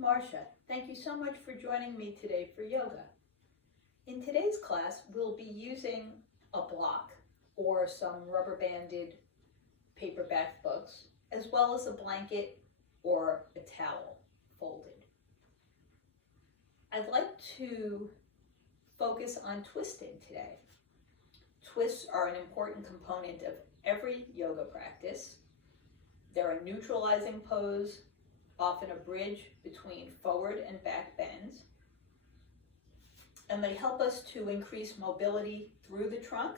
I'm Marcia. Thank you so much for joining me today for yoga. In today's class, we'll be using a block or some rubber banded paperback books, as well as a blanket or a towel folded. I'd like to focus on twisting today. Twists are an important component of every yoga practice. They're a neutralizing pose, often a bridge between forward and back bends. And they help us to increase mobility through the trunk,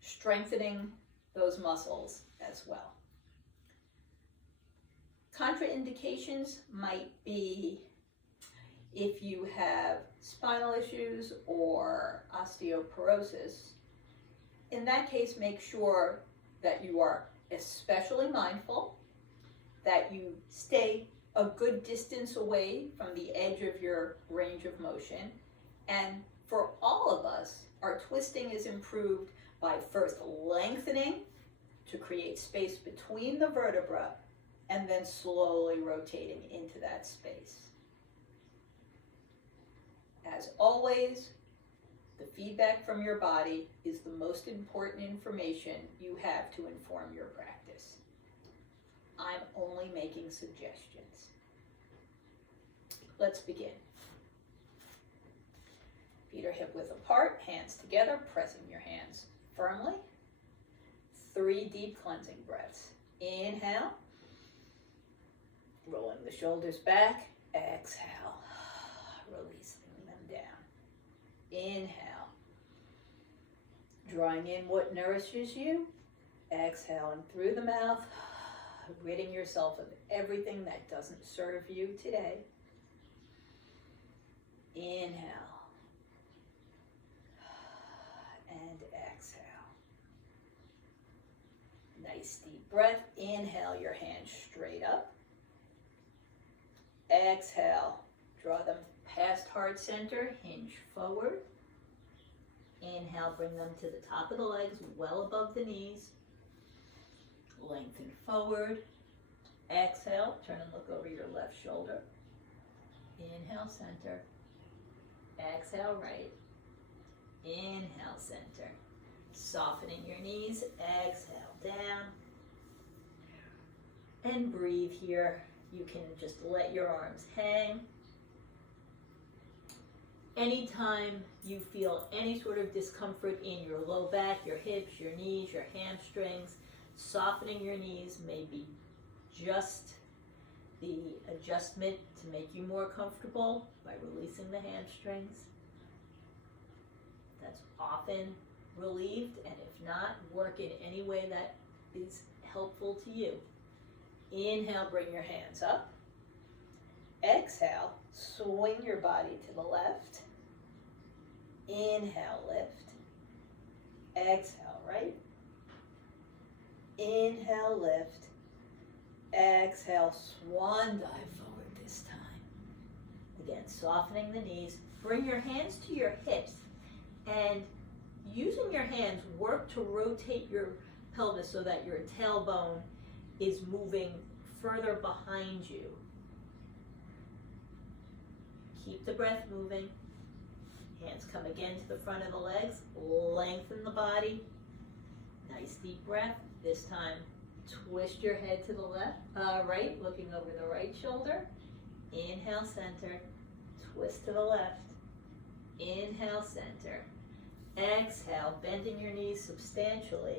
strengthening those muscles as well. Contraindications might be if you have spinal issues or osteoporosis. In that case, make sure that you are especially mindful, that you stay a good distance away from the edge of your range of motion. And for all of us, our twisting is improved by first lengthening to create space between the vertebra and then slowly rotating into that space. As always, the feedback from your body is the most important information you have to inform your practice. I'm only making suggestions. Let's begin. Feet are hip width apart, hands together, pressing your hands firmly. 3 deep cleansing breaths. Inhale, rolling the shoulders back. Exhale, releasing them down. Inhale, drawing in what nourishes you. Exhaling through the mouth, ridding yourself of everything that doesn't serve you today. Inhale and exhale. Nice deep breath. Inhale your hands straight up. Exhale, draw them past heart center, hinge forward. Inhale, bring them to the top of the legs, well above the knees. Lengthen forward. Exhale, turn and look over your left shoulder. Inhale, center. Exhale, right. Inhale, center. Softening your knees. Exhale, down. And breathe here. You can just let your arms hang. Anytime you feel any sort of discomfort in your low back, your hips, your knees, your hamstrings, softening your knees may be just the adjustment to make you more comfortable by releasing the hamstrings. That's often relieved, and if not, work in any way that is helpful to you. Inhale, bring your hands up. Exhale, swing your body to the left. Inhale, lift. Exhale, right. Inhale, lift. Exhale, swan dive forward this time. Again, softening the knees. Bring your hands to your hips, and using your hands, work to rotate your pelvis so that your tailbone is moving further behind you. Keep the breath moving. Hands come again to the front of the legs. Lengthen the body. Nice deep breath. This time, twist your head to the left, right, looking over the right shoulder. Inhale, center. Twist to the left. Inhale, center. Exhale, bending your knees substantially.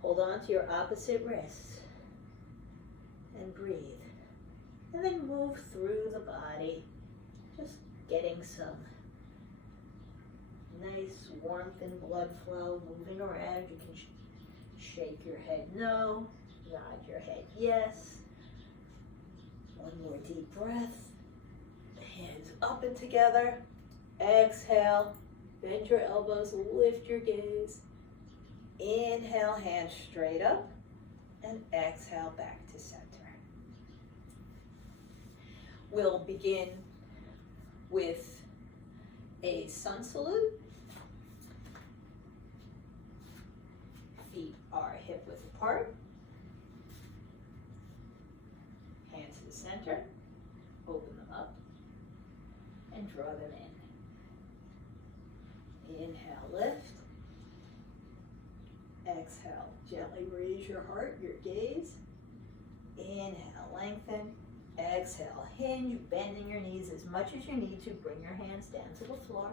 Hold on to your opposite wrist. And breathe. And then move through the body. Just getting some nice warmth and blood flow moving around. You can shake your head no, nod your head yes. One more deep breath. Hands up and together. Exhale. Bend your elbows, lift your gaze. Inhale, hands straight up. And exhale back to center. We'll begin with a sun salute. Feet are hip width apart. Hands to the center. and draw them in. Inhale, lift. Exhale, gently raise your heart, your gaze. Inhale, lengthen. Exhale, hinge, bending your knees as much as you need to. Bring your hands down to the floor.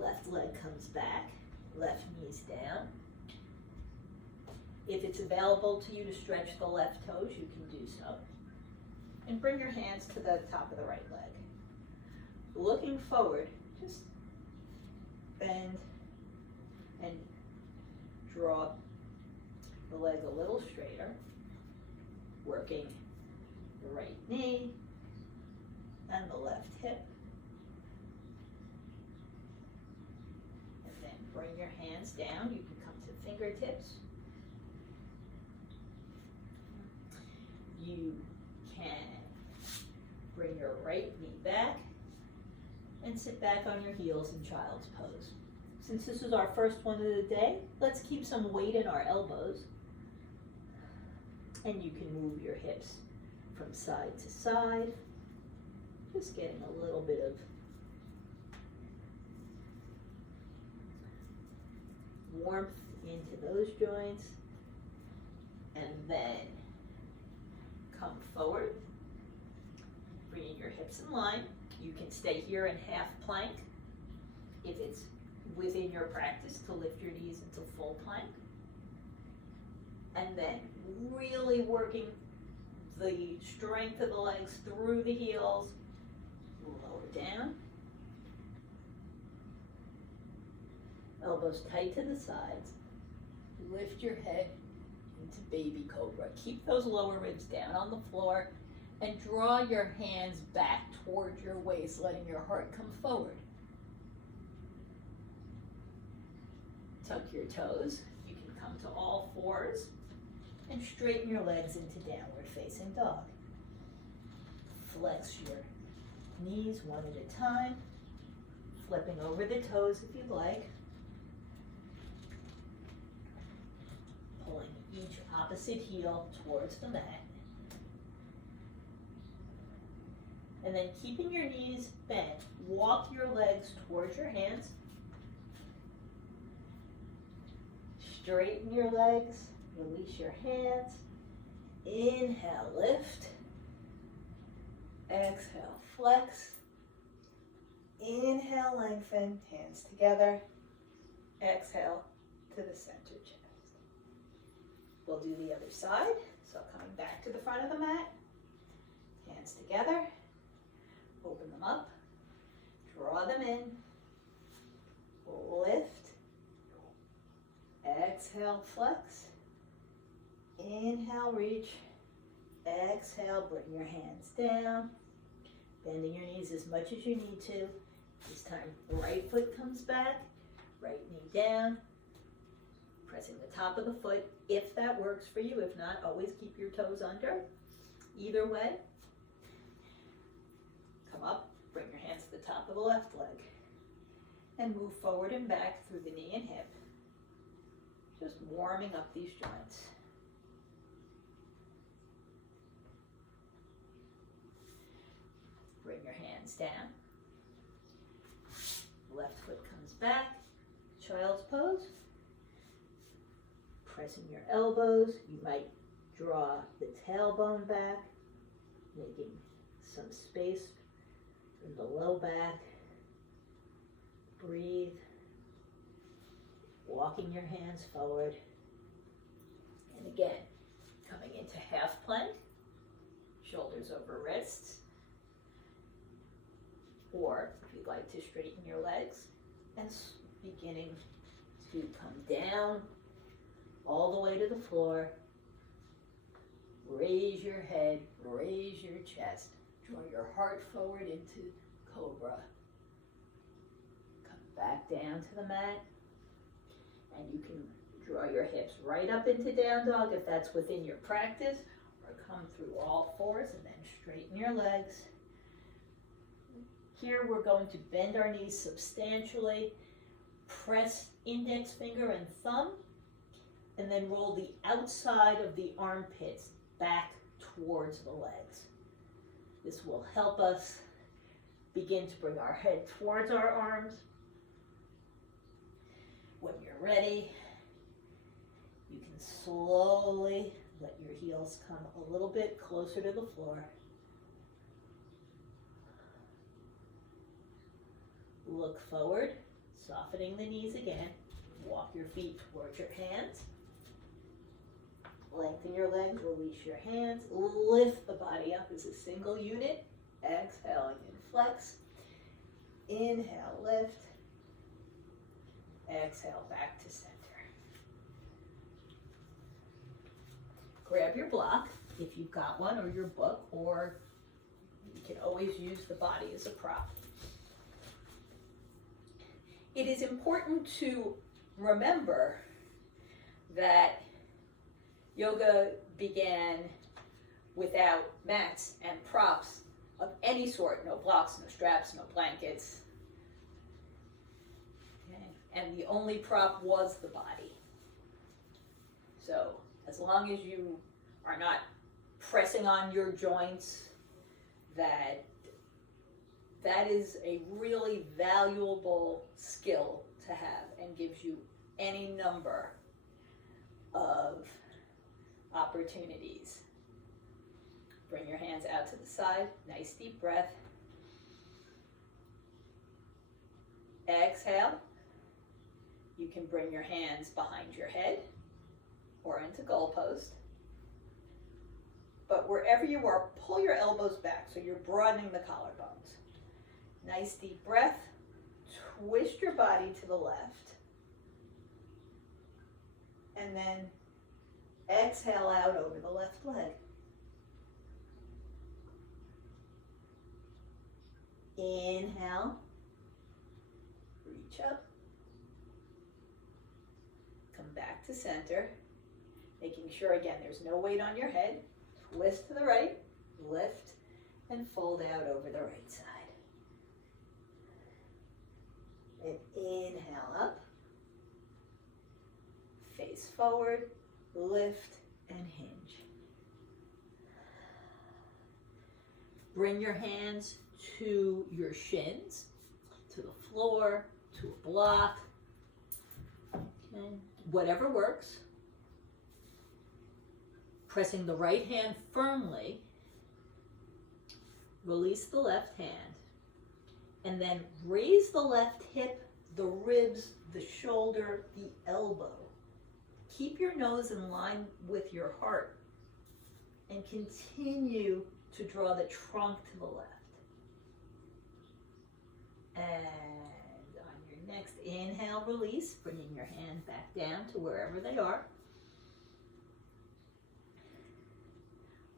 Left leg comes back, left knee's down. If it's available to you to stretch the left toes, you can do so. And bring your hands to the top of the right leg. Looking forward, just bend and draw the leg a little straighter, working the right knee and the left hip. And then bring your hands down. You can come to fingertips. You can bring your right knee back and sit back on your heels in child's pose. Since this is our first one of the day, let's keep some weight in our elbows. And you can move your hips from side to side, just getting a little bit of warmth into those joints. And then come forward, bringing your hips in line. You can stay here in half plank if it's within your practice to lift your knees into full plank. And then really working the strength of the legs through the heels, lower down. Elbows tight to the sides. Lift your head into baby cobra. Keep those lower ribs down on the floor and draw your hands back towards your waist, letting your heart come forward. Tuck your toes. You can come to all fours and straighten your legs into downward facing dog. Flex your knees one at a time, flipping over the toes if you'd like. Pulling each opposite heel towards the mat. And then keeping your knees bent, walk your legs towards your hands. Straighten your legs, release your hands. Inhale, lift. Exhale, flex. Inhale, lengthen, hands together. Exhale to the center chest. We'll do the other side. So coming back to the front of the mat, hands together, open them up, draw them in, lift, exhale, flex, inhale, reach, exhale, bring your hands down, bending your knees as much as you need to. This time, right foot comes back, right knee down, pressing the top of the foot, if that works for you. If not, always keep your toes under. Either way, come up, bring your hands to the top of the left leg, and move forward and back through the knee and hip. Just warming up these joints. Bring your hands down. Left foot comes back, child's pose. Pressing your elbows, you might draw the tailbone back, making some space in the low back. Breathe. Walking your hands forward. And again, coming into half plank, shoulders over wrists. Or if you'd like to straighten your legs and beginning to come down all the way to the floor. Raise your head, raise your chest. Draw your heart forward into cobra. Come back down to the mat. And you can draw your hips right up into down dog if that's within your practice, or come through all fours and then straighten your legs. Here we're going to bend our knees substantially, press index finger and thumb, and then roll the outside of the armpits back towards the legs. This will help us begin to bring our head towards our arms. When you're ready, you can slowly let your heels come a little bit closer to the floor. Look forward, softening the knees again. Walk your feet towards your hands. Lengthen your legs, release your hands. Lift the body up as a single unit. Exhaling and flex. Inhale, lift. Exhale, back to center. Grab your block if you've got one, or your book, or you can always use the body as a prop. It is important to remember that yoga began without mats and props of any sort, no blocks, no straps, no blankets. Okay. And the only prop was the body. So as long as you are not pressing on your joints, that is a really valuable skill to have and gives you any number of opportunities. Bring your hands out to the side. Nice deep breath. Exhale. You can bring your hands behind your head or into goalpost. But wherever you are, pull your elbows back so you're broadening the collarbones. Nice deep breath. Twist your body to the left. And then exhale out over the left leg. Inhale. Reach up. Come back to center. Making sure, again, there's no weight on your head. Twist to the right. Lift and fold out over the right side. And inhale up, face forward, lift and hinge. Bring your hands to your shins, to the floor, to a block, okay. Whatever works. Pressing the right hand firmly, release the left hand. And then raise the left hip, the ribs, the shoulder, the elbow. Keep your nose in line with your heart and continue to draw the trunk to the left. And on your next inhale, release, bringing your hand back down to wherever they are.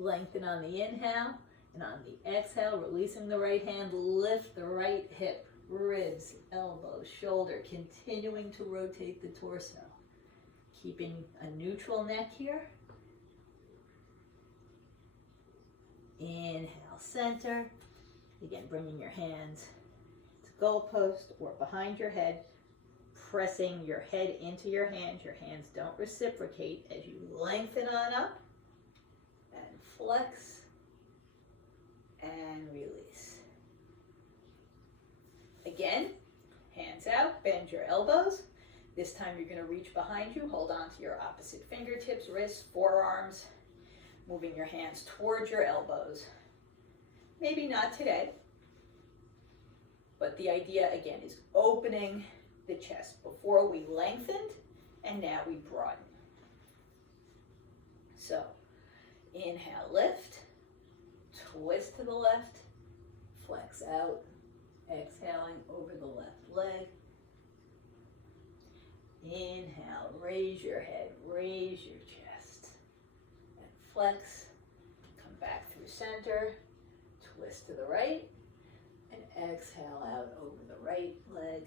Lengthen on the inhale. And on the exhale, releasing the right hand, lift the right hip, ribs, elbow, shoulder, continuing to rotate the torso. Keeping a neutral neck here. Inhale, center. Again, bringing your hands to goalpost or behind your head, pressing your head into your hands. Your hands don't reciprocate as you lengthen on up and flex. And release. Again, hands out, bend your elbows. This time you're going to reach behind you, hold on to your opposite fingertips, wrists, forearms, moving your hands towards your elbows. Maybe not today, but the idea again is opening the chest. Before we lengthened, and now we broaden. So, inhale, lift. Twist to the left, flex out, exhaling over the left leg. Inhale, raise your head, raise your chest, and flex. Come back through center, twist to the right, and exhale out over the right leg.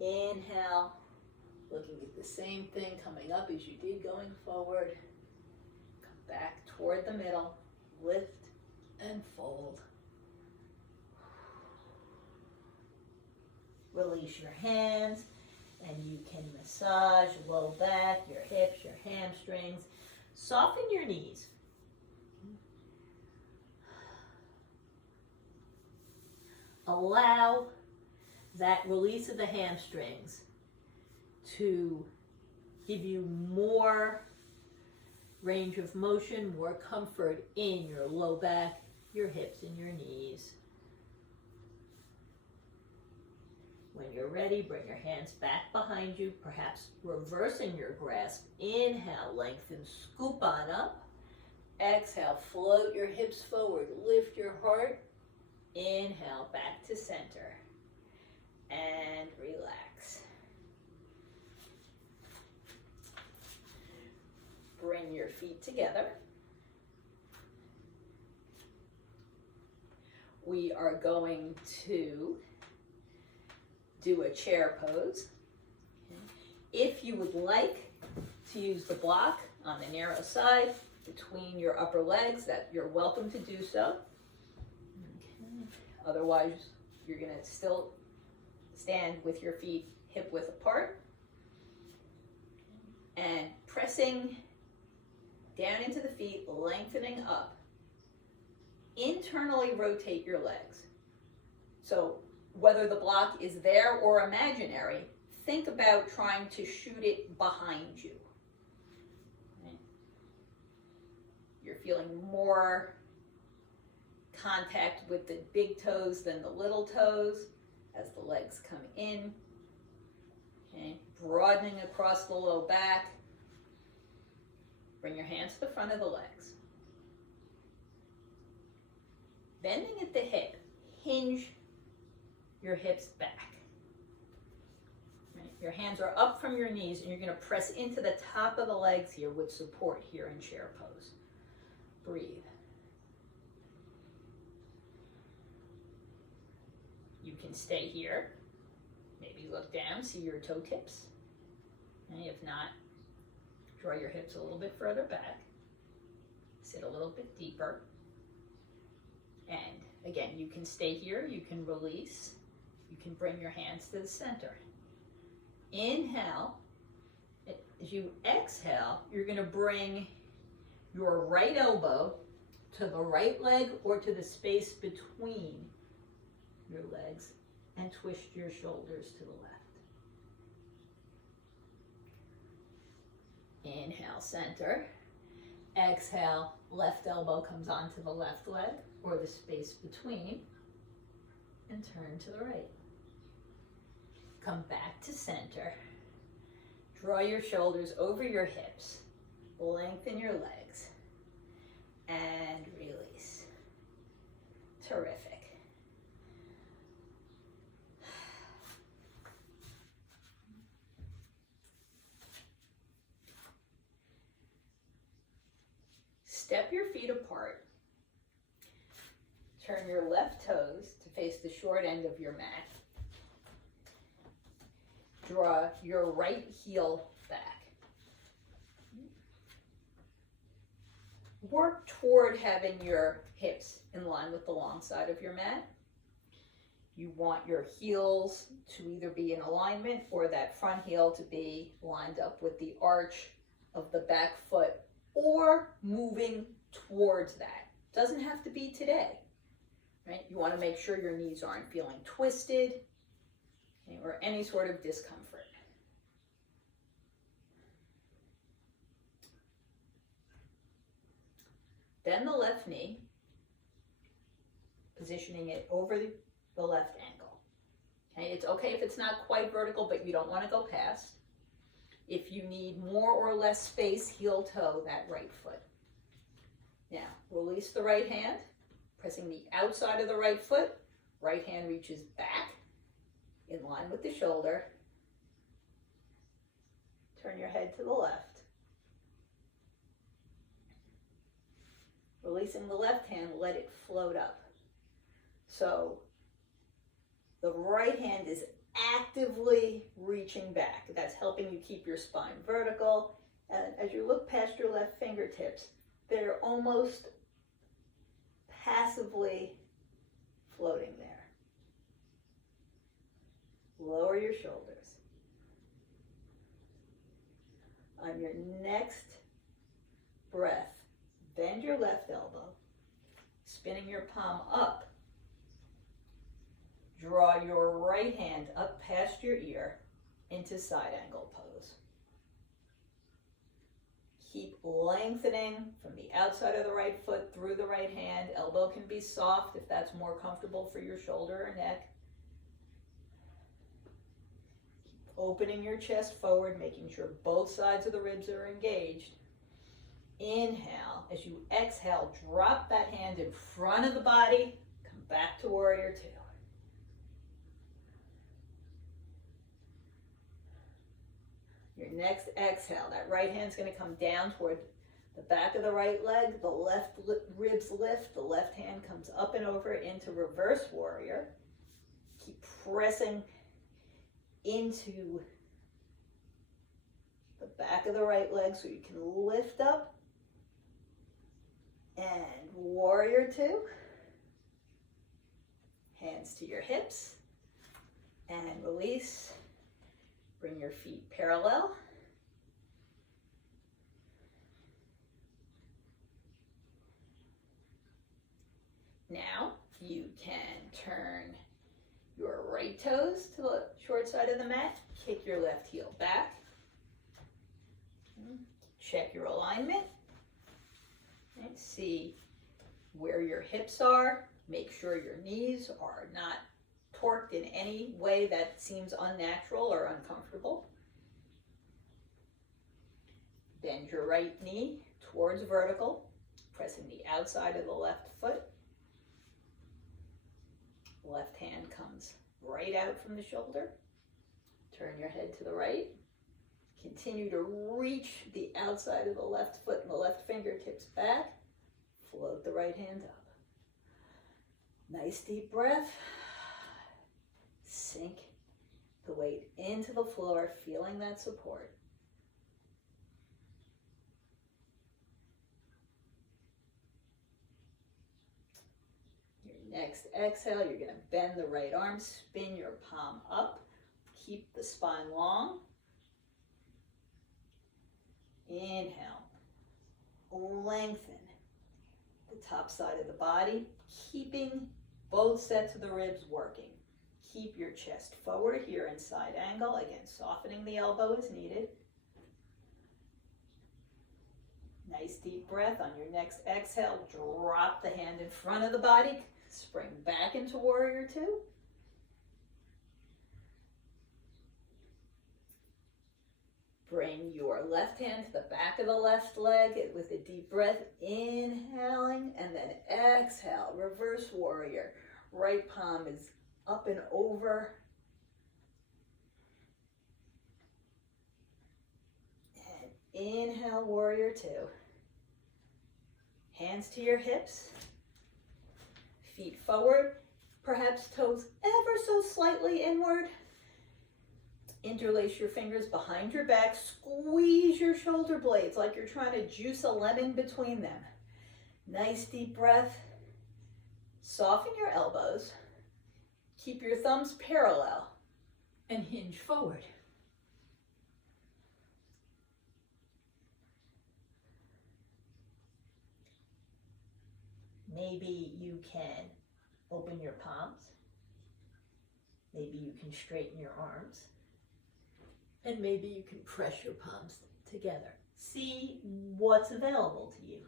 Inhale, looking at the same thing coming up as you did going forward. Come back toward the middle. Lift and fold. Release your hands, and you can massage low back, your hips, your hamstrings. Soften your knees. allow that release of the hamstrings to give you more range of motion, more comfort in your low back, your hips, and your knees. When you're ready, bring your hands back behind you, perhaps reversing your grasp. Inhale, lengthen, scoop on up. Exhale, float your hips forward, lift your heart. Inhale, back to center. And relax. Bring your feet together. We are going to do a chair pose. If you would like to use the block on the narrow side between your upper legs, that you're welcome to do so. Okay. Otherwise, you're going to still stand with your feet hip width apart and pressing down into the feet, lengthening up. Internally rotate your legs. So whether the block is there or imaginary, think about trying to shoot it behind you. Okay. You're feeling more contact with the big toes than the little toes as the legs come in. Okay. Broadening across the low back. Bring your hands to the front of the legs. Bending at the hip, hinge your hips back. Right. Your hands are up from your knees and you're going to press into the top of the legs here with support here in chair pose. Breathe. You can stay here. Maybe look down, see your toe tips. And if not, draw your hips a little bit further back. Sit a little bit deeper. And again, you can stay here, you can release, you can bring your hands to the center. Inhale. As you exhale, you're going to bring your right elbow to the right leg or to the space between your legs and twist your shoulders to the left. Inhale, center. Exhale, left elbow comes onto the left leg or the space between and turn to the right. Come back to center. Draw your shoulders over your hips. Lengthen your legs and release. Terrific. Step your feet apart. Turn your left toes to face the short end of your mat. Draw your right heel back. Work toward having your hips in line with the long side of your mat. You want your heels to either be in alignment or that front heel to be lined up with the arch of the back foot or moving towards that. Doesn't have to be today, right? You want to make sure your knees aren't feeling twisted, okay, or any sort of discomfort. Bend the left knee, positioning it over the left ankle. Okay, it's okay if it's not quite vertical, but you don't want to go past. If you need more or less space, heel toe that right foot. Now, release the right hand, pressing the outside of the right foot. Right hand reaches back, in line with the shoulder. Turn your head to the left. Releasing the left hand, let it float up. So, the right hand is actively reaching back. That's helping you keep your spine vertical. And as you look past your left fingertips, they're almost passively floating there. Lower your shoulders. On your next breath, bend your left elbow, spinning your palm up. Draw your right hand up past your ear into side angle pose. Keep lengthening from the outside of the right foot through the right hand. Elbow can be soft if that's more comfortable for your shoulder or neck. Keep opening your chest forward, making sure both sides of the ribs are engaged. Inhale. As you exhale, drop that hand in front of the body. Come back to warrior two. Your next exhale, that right hand's going to come down toward the back of the right leg. The left ribs lift. The left hand comes up and over into reverse warrior. Keep pressing into the back of the right leg so you can lift up. And warrior two. Hands to your hips. And release. Bring your feet parallel. Now you can turn your right toes to the short side of the mat. Kick your left heel back. Check your alignment. And see where your hips are. Make sure your knees are not torqued in any way that seems unnatural or uncomfortable. Bend your right knee towards vertical, pressing the outside of the left foot. Left hand comes right out from the shoulder. Turn your head to the right. Continue to reach the outside of the left foot and the left fingertips back. Float the right hand up. Nice deep breath. Sink the weight into the floor, feeling that support. Your next exhale, you're going to bend the right arm, spin your palm up, keep the spine long. Inhale, lengthen the top side of the body, keeping both sets of the ribs working. Keep your chest forward here in side angle. Again, softening the elbow as needed. Nice deep breath. On your next exhale, drop the hand in front of the body. Spring back into warrior two. Bring your left hand to the back of the left leg with a deep breath. Inhaling and then exhale. Reverse warrior. Right palm is up and over. And inhale, warrior two. Hands to your hips. Feet forward. Perhaps toes ever so slightly inward. Interlace your fingers behind your back. Squeeze your shoulder blades like you're trying to juice a lemon between them. Nice deep breath. Soften your elbows. Keep your thumbs parallel and hinge forward. Maybe you can open your palms. Maybe you can straighten your arms. And maybe you can press your palms together. See what's available to you.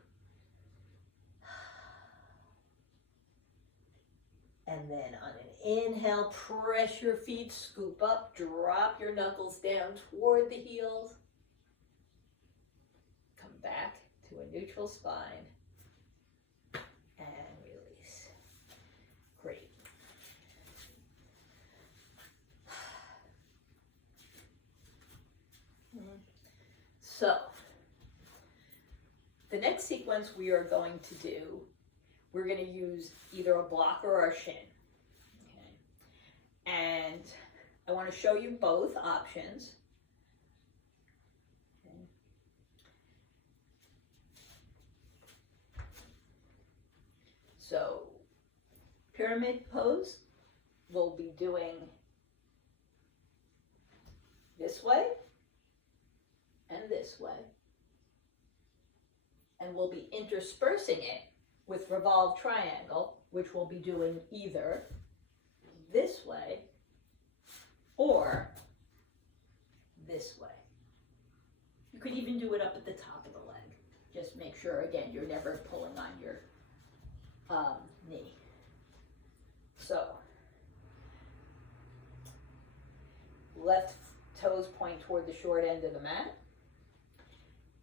And then on an inhale, press your feet, scoop up, drop your knuckles down toward the heels. Come back to a neutral spine. And release. Great. So, the next sequence we are going to do, we're going to use either a blocker or a shin. Okay. And I want to show you both options. Okay. So, pyramid pose, we'll be doing this way and this way. And we'll be interspersing it with revolved triangle, which we'll be doing either this way or this way. You could even do it up at the top of the leg. Just make sure, again, you're never pulling on your knee. So, left toes point toward the short end of the mat.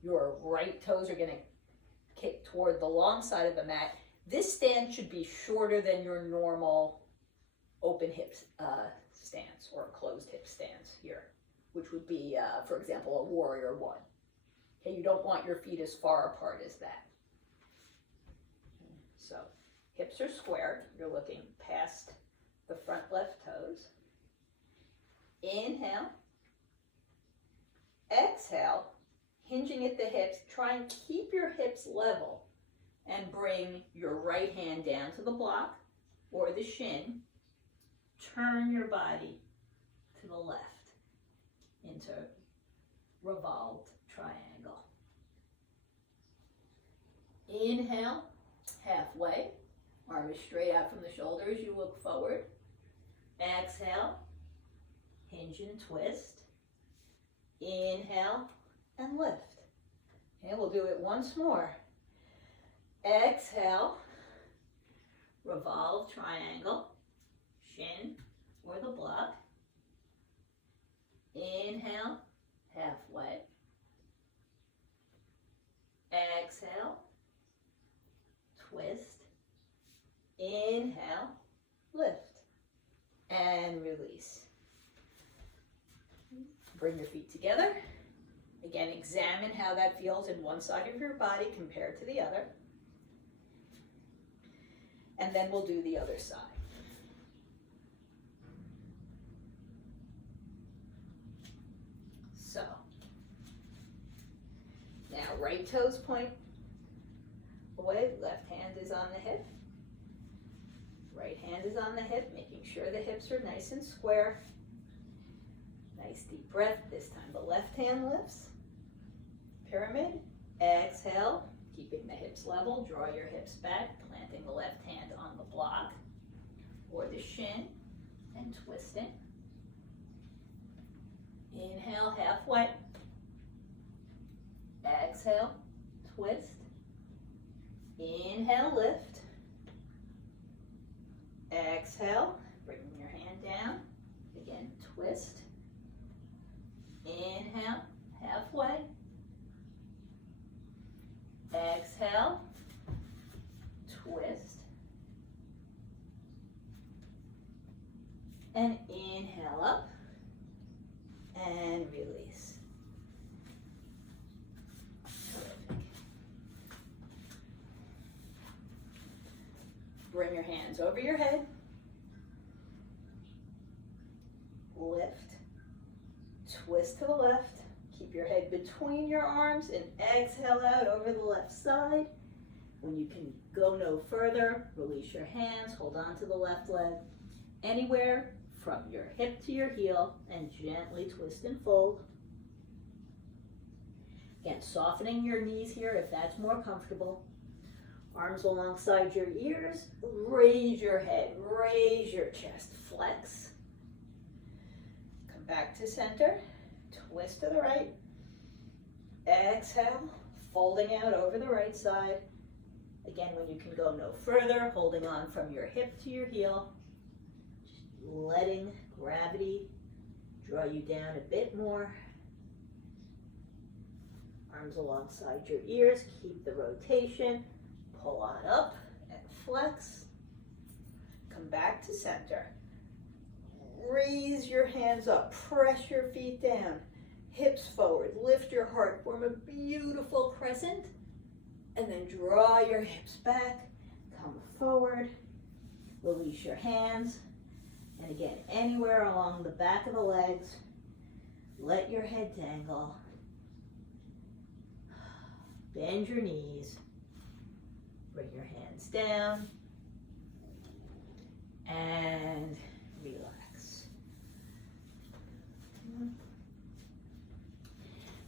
Your right toes are going to kick toward the long side of the mat. This stance should be shorter than your normal open hip stance or closed hip stance here, which would be, for example, a warrior one. Okay, you don't want your feet as far apart as that. So, hips are squared. You're looking past the front left toes. Inhale. Exhale. Hinging at the hips. Try and keep your hips level and bring your right hand down to the block or the shin. Turn your body to the left into revolved triangle. Inhale, halfway. Arm is straight out from the shoulders. You look forward. Exhale, hinge and twist. Inhale and lift. Okay, we'll do it once more. Exhale, revolve triangle, shin or the block. Inhale, halfway. Exhale, twist. Inhale, lift, and release. Bring your feet together. Again, examine how that feels in one side of your body compared to the other. And then we'll do the other side. So, now right toes point away, left hand is on the hip. Right hand is on the hip, making sure the hips are nice and square. Nice deep breath. This time the left hand lifts. Pyramid. Exhale, keeping the hips level. Draw your hips back, planting the left hand on the block or the shin and twisting. Inhale, halfway. Exhale, twist. Inhale, lift. Exhale, bringing your hand down. Again, twist. Inhale, halfway. Exhale, twist. And inhale up and release. Terrific. Bring your hands over your head. Lift. Twist to the left. Keep your head between your arms and exhale out over the left side. When you can go no further, release your hands, hold on to the left leg. Anywhere from your hip to your heel and gently twist and fold. Again, softening your knees here if that's more comfortable. Arms alongside your ears. Raise your head, raise your chest, flex. Come back to center. Twist to the right. Exhale, folding out over the right side. Again, when you can go no further, holding on from your hip to your heel. Just letting gravity draw you down a bit more. Arms alongside your ears. Keep the rotation. Pull on up and flex. Come back to center. Raise your hands up. Press your feet down. Hips forward. Lift your heart. Form a beautiful crescent. And then draw your hips back. Come forward. Release your hands. And again, anywhere along the back of the legs. Let your head dangle. Bend your knees. Bring your hands down. And relax.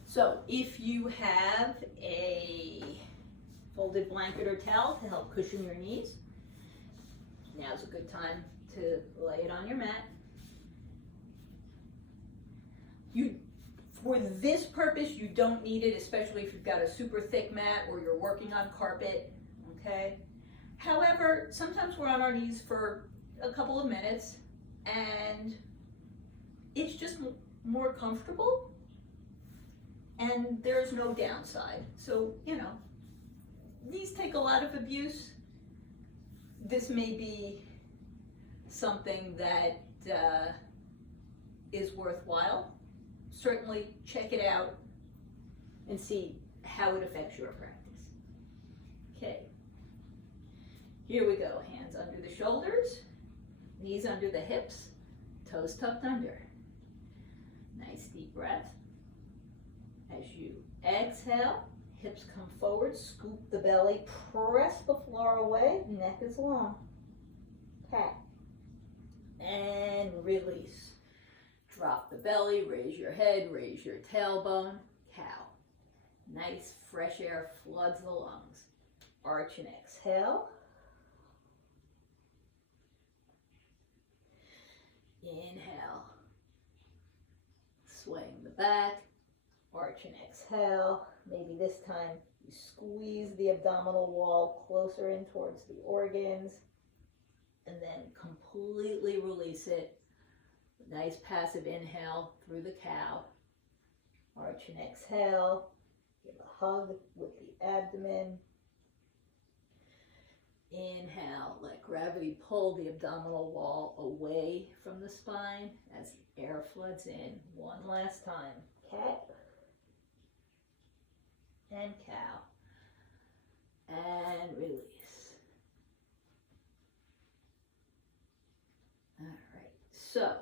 So if you have a folded blanket or towel to help cushion your knees, now's a good time to lay it on your mat. For this purpose, you don't need it, especially if you've got a super thick mat or you're working on carpet, okay? However, sometimes we're on our knees for a couple of minutes and it's just more comfortable and there's no downside. So, you know, these take a lot of abuse. This may be something that is worthwhile. Certainly check it out and see how it affects your practice. Okay, here we go. Hands under the shoulders, knees under the hips, toes tucked under. Nice deep breath. As you exhale, hips come forward, scoop the belly, press the floor away, neck is long. Cat. And release. Drop the belly, raise your head, raise your tailbone, cow. Nice fresh air floods the lungs. Arch and exhale. Inhale. Swing the back, arch and exhale. Maybe this time you squeeze the abdominal wall closer in towards the organs and then completely release it. Nice passive inhale through the cow. Arch and exhale. Give a hug with the abdomen. Inhale, let gravity pull the abdominal wall away from the spine as the air floods in. One last time. Cat and cow. And release. All right, so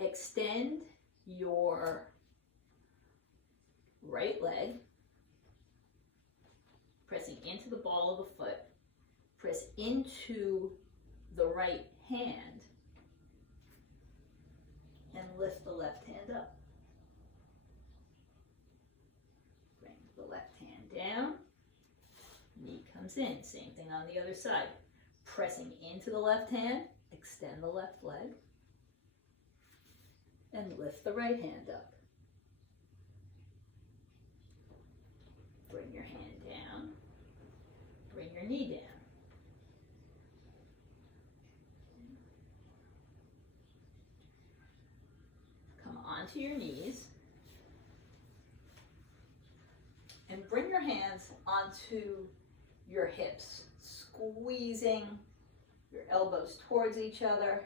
extend your right leg, pressing into the ball of the foot. Press into the right hand and lift the left hand up. Bring the left hand down, knee comes in. Same thing on the other side. Pressing into the left hand, extend the left leg. And lift the right hand up. Bring your hand down. Bring your knee down. Come onto your knees. And bring your hands onto your hips, squeezing your elbows towards each other.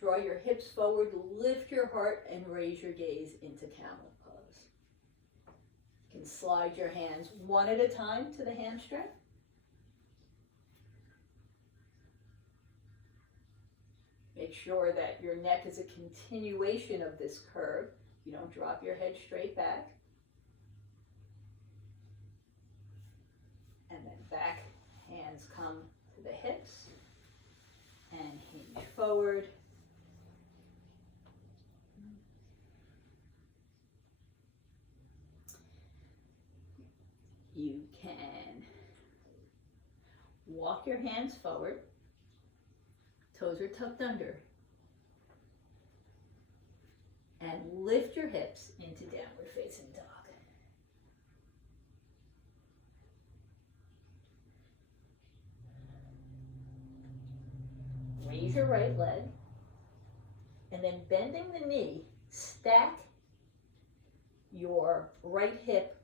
Draw your hips forward, lift your heart, and raise your gaze into camel pose. You can slide your hands one at a time to the hamstring. Make sure that your neck is a continuation of this curve. You don't drop your head straight back. And then back, hands come to the hips and hinge forward. You can walk your hands forward, toes are tucked under, and lift your hips into downward facing dog. Raise your right leg, and then bending the knee, stack your right hip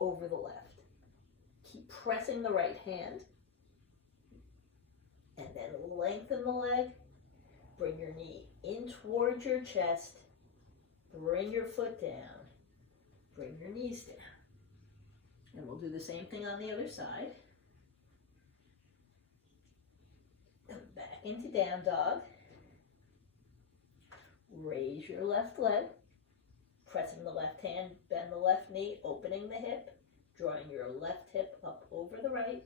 over the left. Keep pressing the right hand, and then lengthen the leg. Bring your knee in towards your chest. Bring your foot down. Bring your knees down. And we'll do the same thing on the other side. Come back into down dog. Raise your left leg. Pressing the left hand, bend the left knee, opening the hip, drawing your left hip up over the right.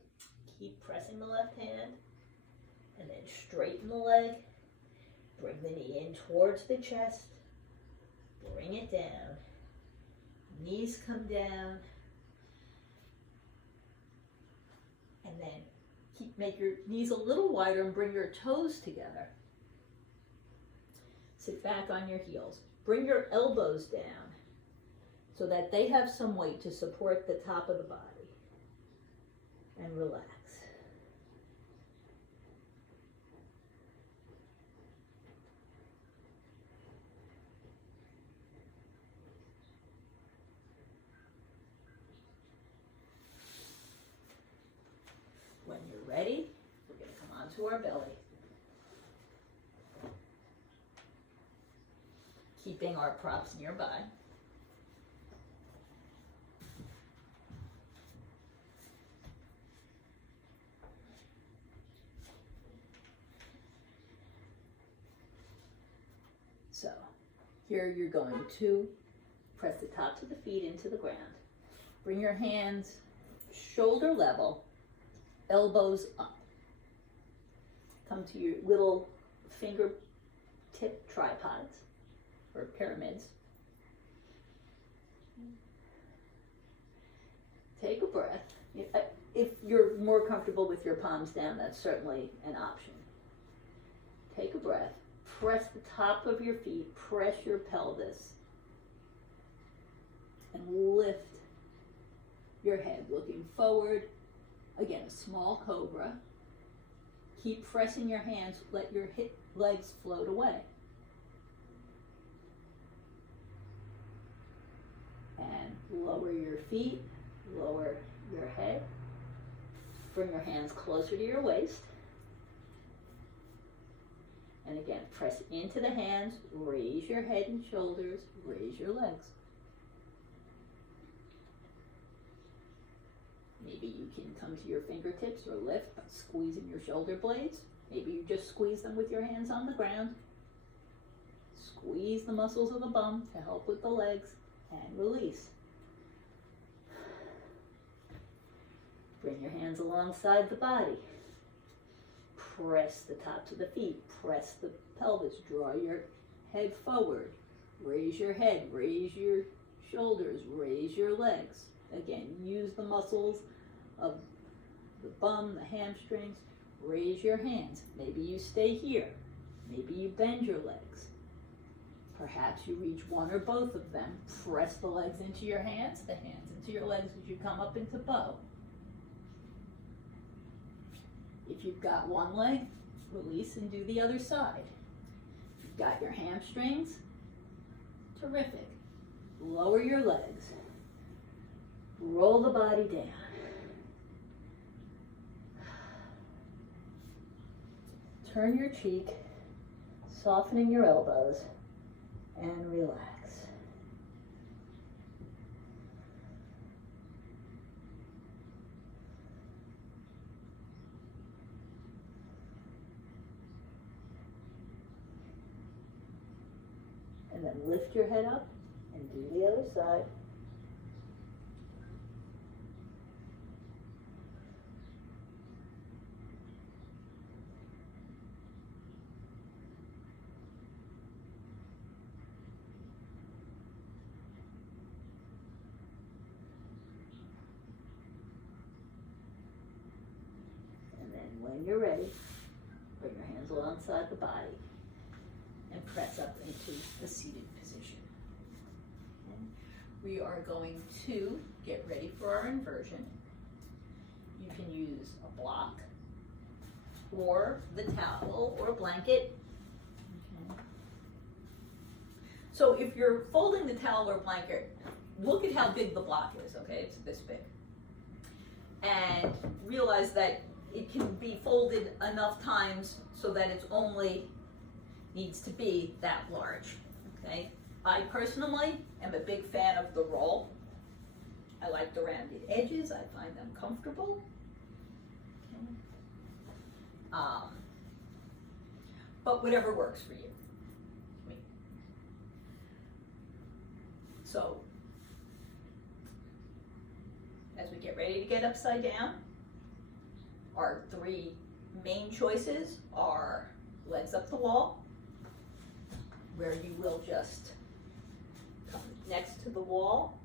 Keep pressing the left hand, and then straighten the leg. Bring the knee in towards the chest. Bring it down. Knees come down. And then make your knees a little wider and bring your toes together. Sit back on your heels. Bring your elbows down so that they have some weight to support the top of the body. And relax. When you're ready, we're going to come onto our belly. Keeping our props nearby. So here you're going to press the tops of the feet into the ground. Bring your hands shoulder level, elbows up. Come to your little fingertip tripods or pyramids. Take a breath. If you're more comfortable with your palms down, that's certainly an option. Take a breath. Press the top of your feet, press your pelvis, and lift your head, looking forward. Again, a small cobra. Keep pressing your hands, let your legs float away. And lower your feet, lower your head. Bring your hands closer to your waist. And again, press into the hands, raise your head and shoulders, raise your legs. Maybe you can come to your fingertips or lift by squeezing your shoulder blades. Maybe you just squeeze them with your hands on the ground. Squeeze the muscles of the bum to help with the legs and release. Bring your hands alongside the body. Press the tops of the feet, press the pelvis, draw your head forward, raise your head, raise your shoulders, raise your legs. Again, use the muscles of the bum, the hamstrings, raise your hands. Maybe you stay here, maybe you bend your legs. Perhaps you reach one or both of them. Press the legs into your hands, the hands into your legs as you come up into bow. If you've got one leg, release and do the other side. If you've got your hamstrings, terrific. Lower your legs. Roll the body down. Turn your cheek, softening your elbows, and relax. And then lift your head up and do the other side. And then when you're ready, bring your hands alongside the body and press up into the seated position. Okay. We are going to get ready for our inversion. You can use a block or the towel or a blanket. Okay. So if you're folding the towel or blanket, look at how big the block is, okay? It's this big. And realize that it can be folded enough times so that it's only needs to be that large, okay? I personally am a big fan of the roll. I like the rounded edges, I find them comfortable. Okay. But whatever works for you. So, as we get ready to get upside down, our three main choices are legs up the wall, where you will just come next to the wall.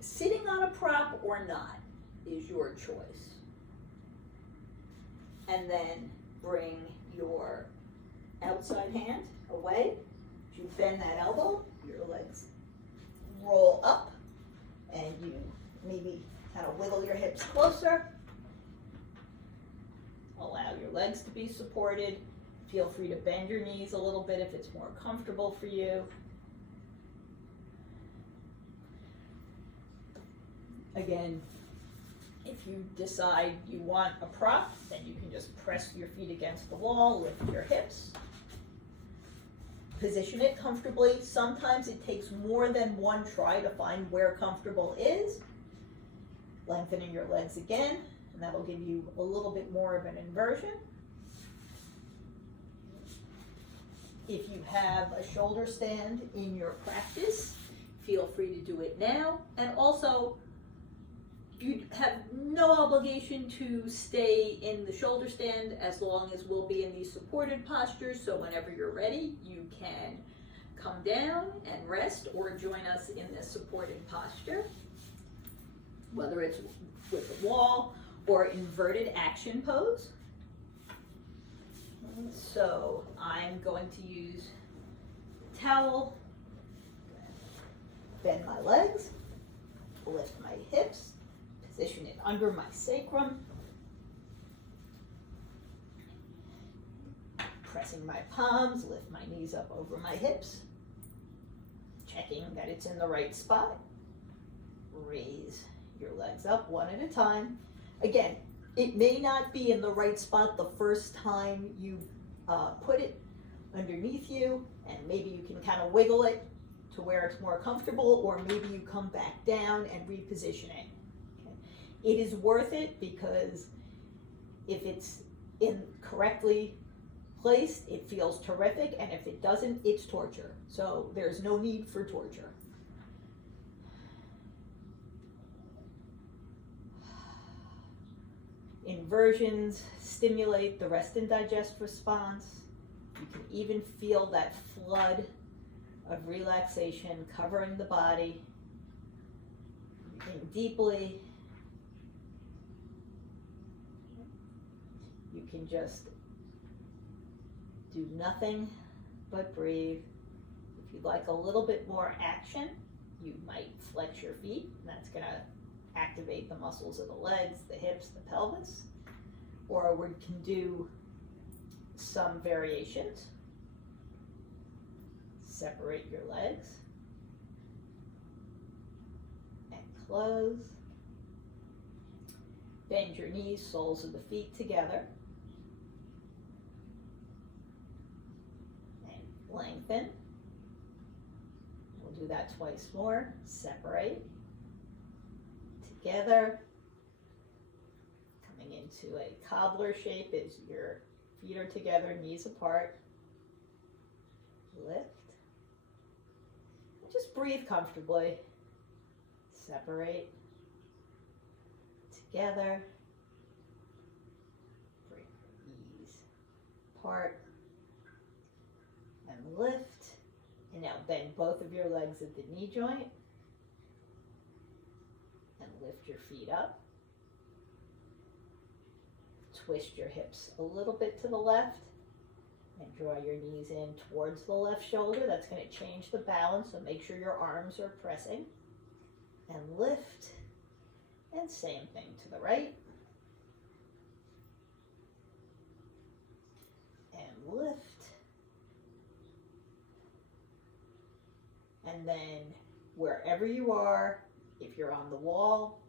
Sitting on a prop or not is your choice. and then bring your outside hand away. As you bend that elbow, your legs roll up, and you maybe kind of wiggle your hips closer. Allow your legs to be supported. Feel free to bend your knees a little bit if it's more comfortable for you. Again, if you decide you want a prop, then you can just press your feet against the wall, lift your hips, position it comfortably. Sometimes it takes more than one try to find where comfortable is. Lengthening your legs again, and that'll give you a little bit more of an inversion. If you have a shoulder stand in your practice, feel free to do it now. And also, you have no obligation to stay in the shoulder stand as long as we'll be in these supported postures. So whenever you're ready, you can come down and rest or join us in this supported posture, whether it's with the wall or inverted action pose. So I'm going to use towel, bend my legs, lift my hips, position it under my sacrum, pressing my palms, lift my knees up over my hips, checking that it's in the right spot. Raise your legs up one at a time. Again, it may not be in the right spot the first time you put it underneath you, and maybe you can kind of wiggle it to where it's more comfortable, or maybe you come back down and reposition it. Okay. It is worth it, because if it's incorrectly placed, it feels terrific, and if it doesn't, it's torture. So there's no need for torture. Inversions stimulate the rest and digest response. You can even feel that flood of relaxation covering the body. Breathing deeply. You can just do nothing but breathe. If you'd like a little bit more action, you might flex your feet, and that's going to activate the muscles of the legs, the hips, the pelvis. Or we can do some variations. Separate your legs and close. Bend your knees, soles of the feet together. And lengthen. We'll do that twice more. Separate. Together. Coming into a cobbler shape as your feet are together, knees apart. Lift. Just breathe comfortably. Separate. Together. Bring your knees apart. And lift. And now bend both of your legs at the knee joint. And lift your feet up. Twist your hips a little bit to the left. And draw your knees in towards the left shoulder. That's going to change the balance, so make sure your arms are pressing. And lift. And same thing to the right. And lift. And then wherever you are, if you're on the wall,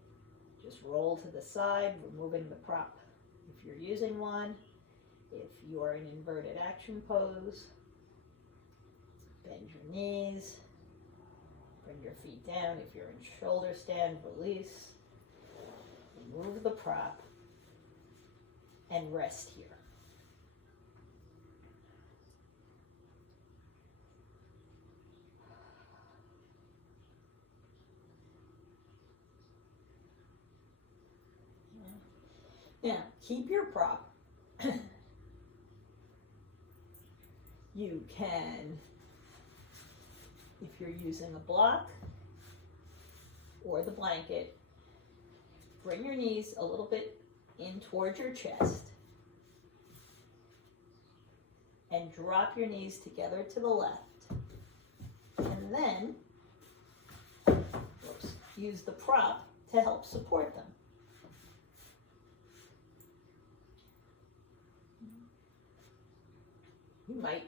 just roll to the side, removing the prop if you're using one. If you are in inverted action pose, bend your knees, bring your feet down. If you're in shoulder stand, release, remove the prop, and rest here. Now, keep your prop. You can, if you're using a block or the blanket, bring your knees a little bit in towards your chest. and drop your knees together to the left. And then, use the prop to help support them. You might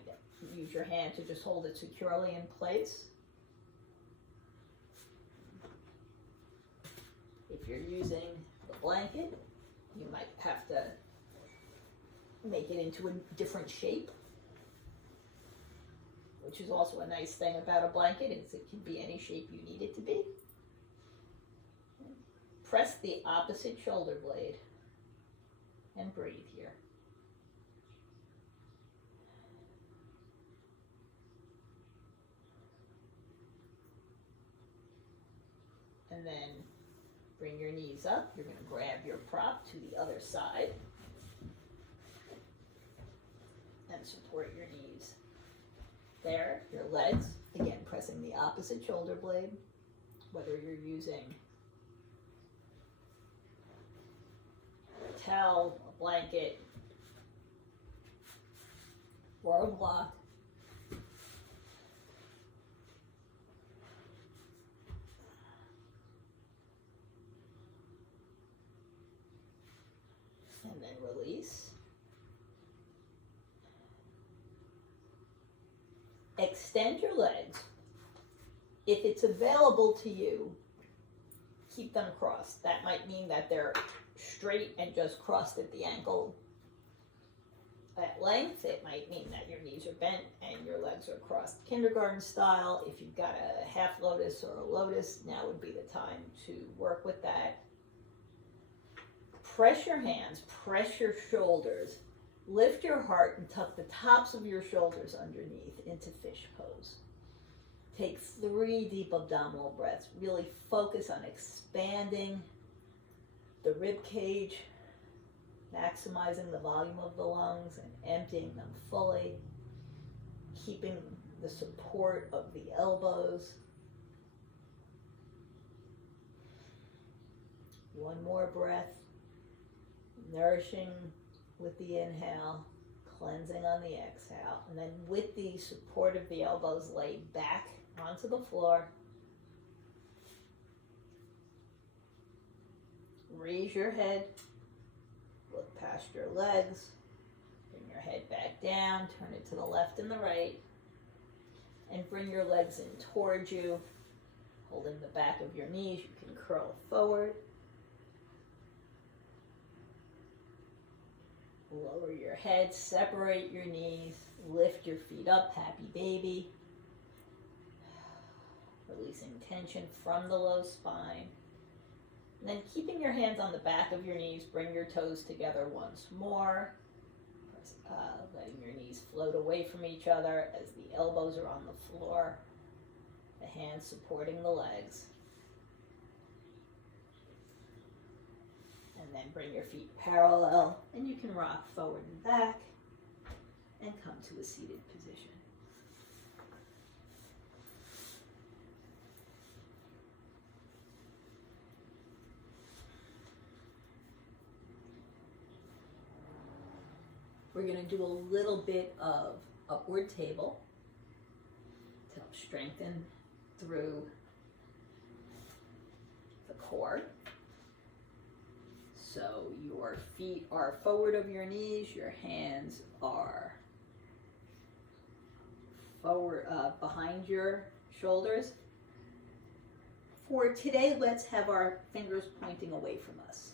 use your hand to just hold it securely in place. If you're using the blanket, you might have to make it into a different shape, which is also a nice thing about a blanket, is it can be any shape you need it to be. Press the opposite shoulder blade and breathe here. And then bring your knees up. You're going to grab your prop to the other side and support your knees. There, your legs, again pressing the opposite shoulder blade, whether you're using a towel, a blanket, or a block. And then release. Extend your legs. If it's available to you, keep them crossed. That might mean that they're straight and just crossed at the ankle. At length, it might mean that your knees are bent and your legs are crossed kindergarten style. If you've got a half lotus or a lotus, now would be the time to work with that. Press your hands, press your shoulders, lift your heart and tuck the tops of your shoulders underneath into fish pose. Take 3 deep abdominal breaths. Really focus on expanding the rib cage, maximizing the volume of the lungs and emptying them fully, keeping the support of the elbows. One more breath. Nourishing with the inhale, cleansing on the exhale, and then with the support of the elbows laid back onto the floor, raise your head, look past your legs, bring your head back down, turn it to the left and the right, and bring your legs in towards you, holding the back of your knees. You can curl forward. Lower your head, separate your knees, lift your feet up, happy baby. Releasing tension from the low spine. And then keeping your hands on the back of your knees, bring your toes together once more. Letting your knees float away from each other as the elbows are on the floor. The hands supporting the legs. And then bring your feet parallel, and you can rock forward and back and come to a seated position. We're going to do a little bit of upward table to help strengthen through the core. So your feet are forward of your knees, your hands are forward behind your shoulders. For today, let's have our fingers pointing away from us.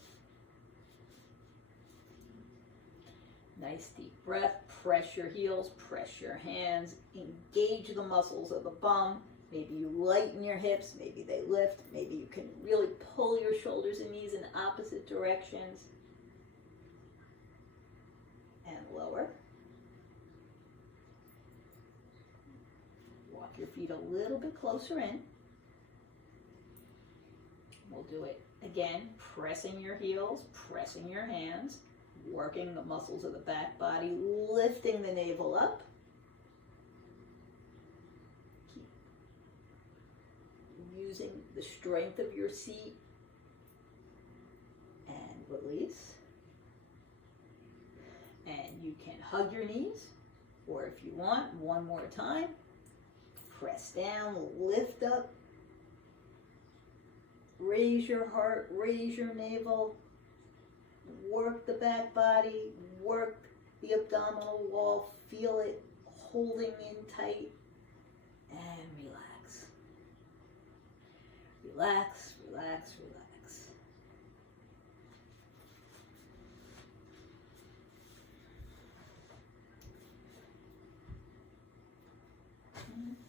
Nice deep breath, press your heels, press your hands, engage the muscles of the bum. Maybe you lighten your hips, maybe they lift, maybe you can really pull your shoulders and knees in opposite directions. And lower. Walk your feet a little bit closer in. We'll do it again, pressing your heels, pressing your hands, working the muscles of the back body, lifting the navel up. Using the strength of your seat, and release. And you can hug your knees, Or if you want, one more time, press down, lift up, raise your heart, raise your navel, work the back body, work the abdominal wall, feel it holding in tight, and relax. Relax, relax, relax.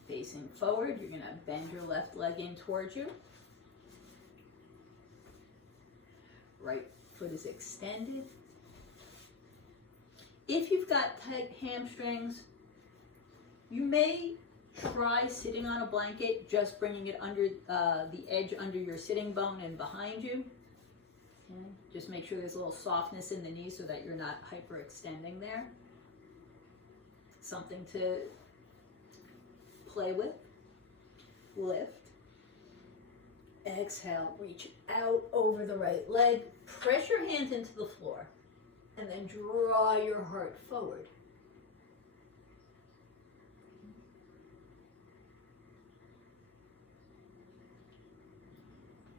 Facing forward, you're going to bend your left leg in towards you. Right foot is extended. If you've got tight hamstrings, you may try sitting on a blanket, just bringing it under the edge under your sitting bone and behind you. Okay. Just make sure there's a little softness in the knee so that you're not hyperextending there. Something to play with. Lift. Exhale, reach out over the right leg. Press your hands into the floor and then draw your heart forward.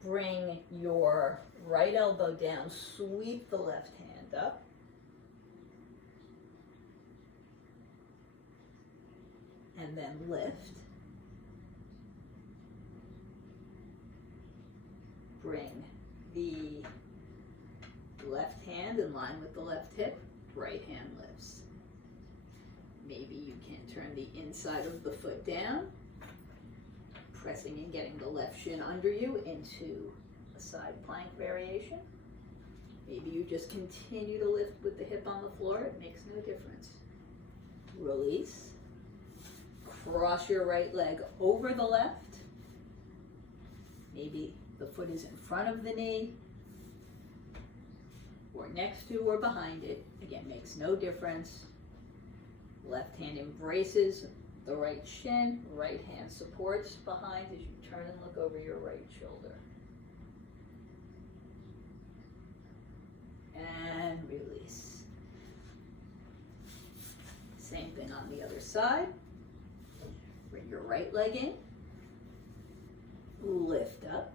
Bring your right elbow down, sweep the left hand up. And then lift. Bring the left hand in line with the left hip, right hand lifts. Maybe you can turn the inside of the foot down, pressing and getting the left shin under you into a side plank variation. Maybe you just continue to lift with the hip on the floor, it makes no difference. Release. Cross your right leg over the left. Maybe the foot is in front of the knee, or next to or behind it. Again, makes no difference. Left hand embraces the right shin, right hand supports behind as you turn and look over your right shoulder. And release. Same thing on the other side. Bring your right leg in. Lift up.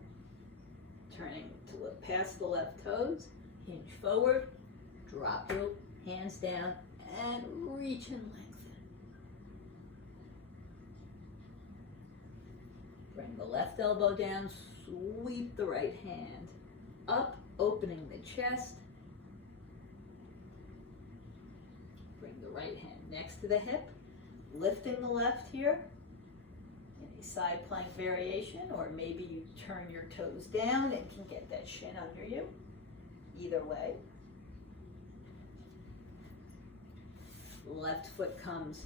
Turning to look past the left toes. Hinge forward. Drop your hands down and reach and lengthen. Bring the left elbow down. Sweep the right hand up, opening the chest. Bring the right hand next to the hip. Lifting the left here. Side plank variation, or maybe you turn your toes down and can get that shin under you. Either way. Left foot comes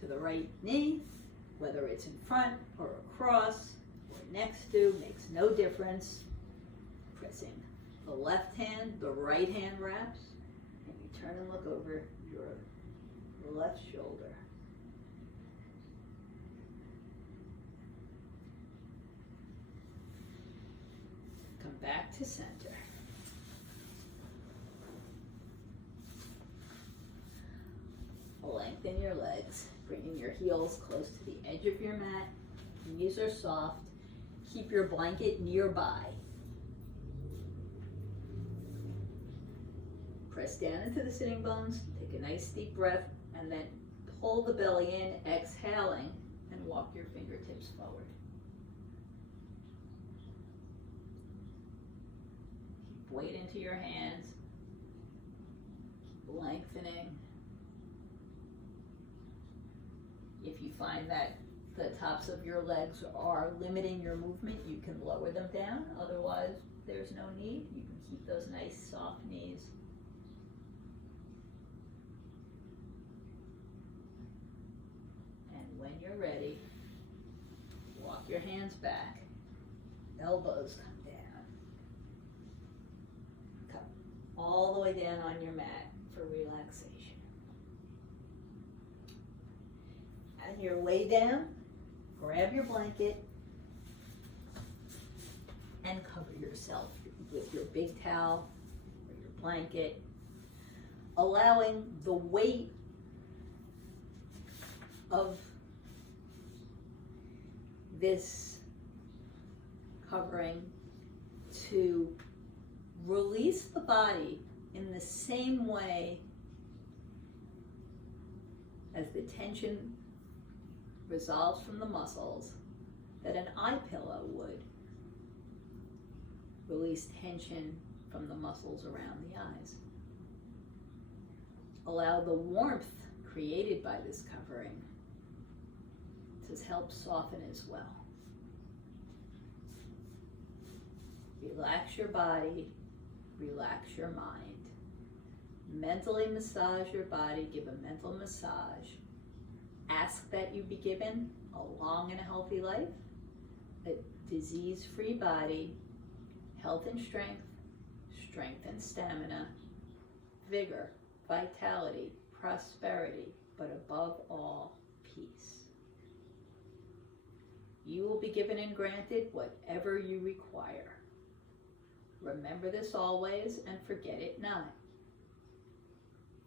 to the right knee, whether it's in front or across or next to, makes no difference. Pressing the left hand, the right hand wraps, and you turn and look over your left shoulder. Back to center. Lengthen your legs, bringing your heels close to the edge of your mat. Knees are soft. Keep your blanket nearby. Press down into the sitting bones. Take a nice deep breath and then pull the belly in, exhaling, and walk your fingertips forward. Weight into your hands, keep lengthening. If you find that the tops of your legs are limiting your movement, you can lower them down. Otherwise, there's no need. You can keep those nice soft knees. And when you're ready, walk your hands back, elbows come down. All the way down on your mat for relaxation. On your way down, grab your blanket and cover yourself with your big towel or your blanket, allowing the weight of this covering to release the body in the same way as the tension resolves from the muscles that an eye pillow would release tension from the muscles around the eyes. Allow the warmth created by this covering to help soften as well. Relax your body, relax your mind. Mentally massage your body, give a mental massage. Ask that you be given a long and a healthy life, a disease-free body, health and strength, strength and stamina, vigor, vitality, prosperity, but above all, peace. You will be given and granted whatever you require. Remember this always and forget it not.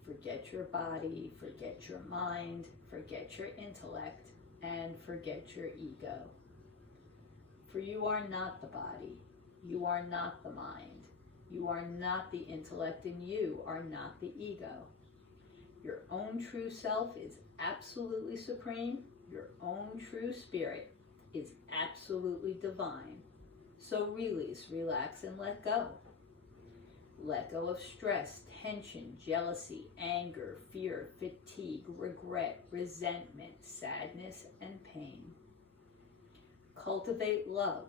Forget your body, forget your mind, forget your intellect, and forget your ego. For you are not the body, you are not the mind, you are not the intellect, and you are not the ego. Your own true self is absolutely supreme, your own true spirit is absolutely divine. So release, relax, and let go. Let go of stress, tension, jealousy, anger, fear, fatigue, regret, resentment, sadness, and pain. Cultivate love,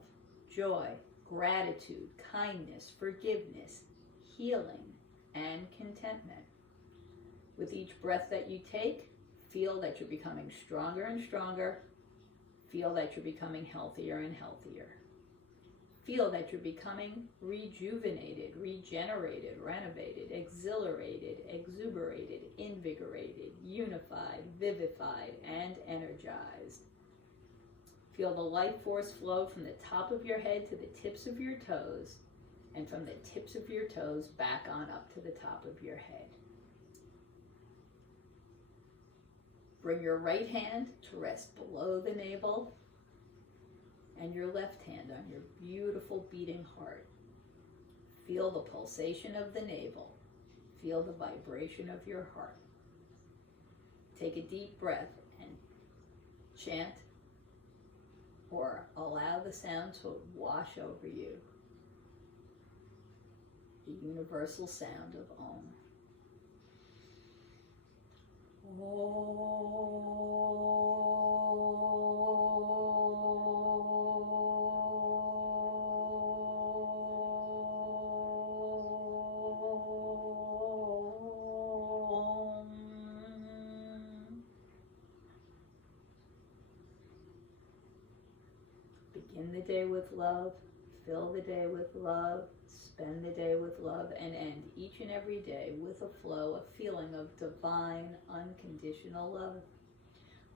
joy, gratitude, kindness, forgiveness, healing, and contentment. With each breath that you take, feel that you're becoming stronger and stronger. Feel that you're becoming healthier and healthier. Feel that you're becoming rejuvenated, regenerated, renovated, exhilarated, exuberated, invigorated, unified, vivified, and energized. Feel the life force flow from the top of your head to the tips of your toes, and from the tips of your toes back on up to the top of your head. Bring your right hand to rest below the navel, and your left hand on your beautiful beating heart. Feel the pulsation of the navel. Feel the vibration of your heart. Take a deep breath and chant or allow the sound to wash over you. The universal sound of Om. Begin the day with love, fill the day with love, spend the day with love, and end each and every day with a flow, a feeling of divine, unconditional love.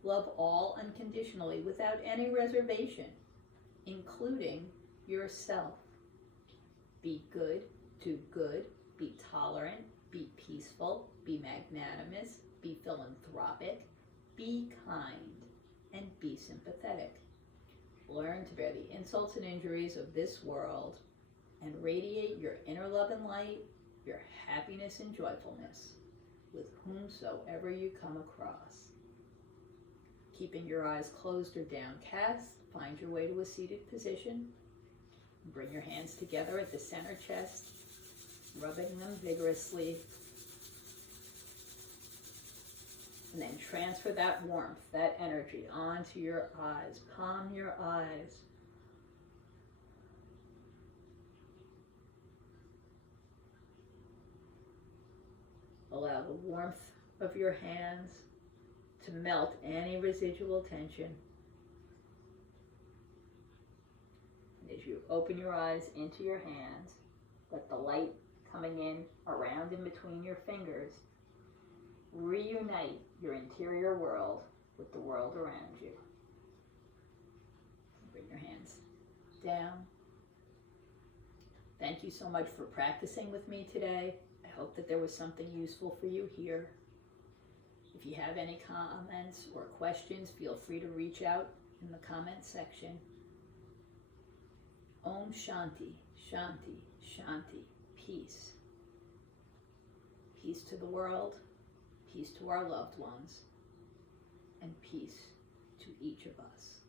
Love all unconditionally, without any reservation, including yourself. Be good, do good, be tolerant, be peaceful, be magnanimous, be philanthropic, be kind, and be sympathetic. Learn to bear the insults and injuries of this world and radiate your inner love and light, your happiness and joyfulness with whomsoever you come across. Keeping your eyes closed or downcast, find your way to a seated position. Bring your hands together at the center chest, rubbing them vigorously. And then transfer that warmth, that energy onto your eyes. Palm your eyes. Allow the warmth of your hands to melt any residual tension. And as you open your eyes into your hands, let the light coming in around and between your fingers reunite your interior world with the world around you. Bring your hands down. Thank you so much for practicing with me today. I hope that there was something useful for you here. If you have any comments or questions, feel free to reach out in the comments section. Om Shanti, Shanti, Shanti, peace. Peace to the world, peace to our loved ones, and peace to each of us.